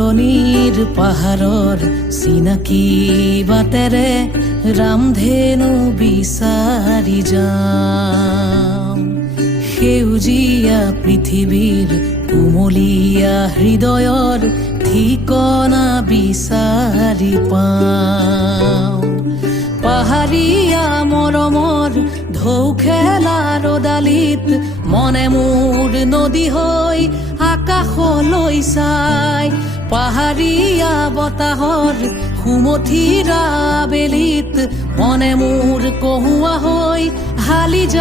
দূৰণিৰ পাহাৰৰ চিনাকি বাটেৰে ৰামধেনু বিচাৰি যাম। সেউজীয়া পৃথিৱীৰ কুমলীয়া হৃদয়ৰ ঠিকনা বিচাৰি পাওঁ। পাহাৰীয়া মৰমৰ ঢৌ খেলা ৰদালিত মনে মোৰ নদী হৈ আকাশলৈ চাই। পাহাৰীয়া বতাহৰ সুমথিৰা বেলিত মনে মোৰ কহুৱা হৈ হালি যায়।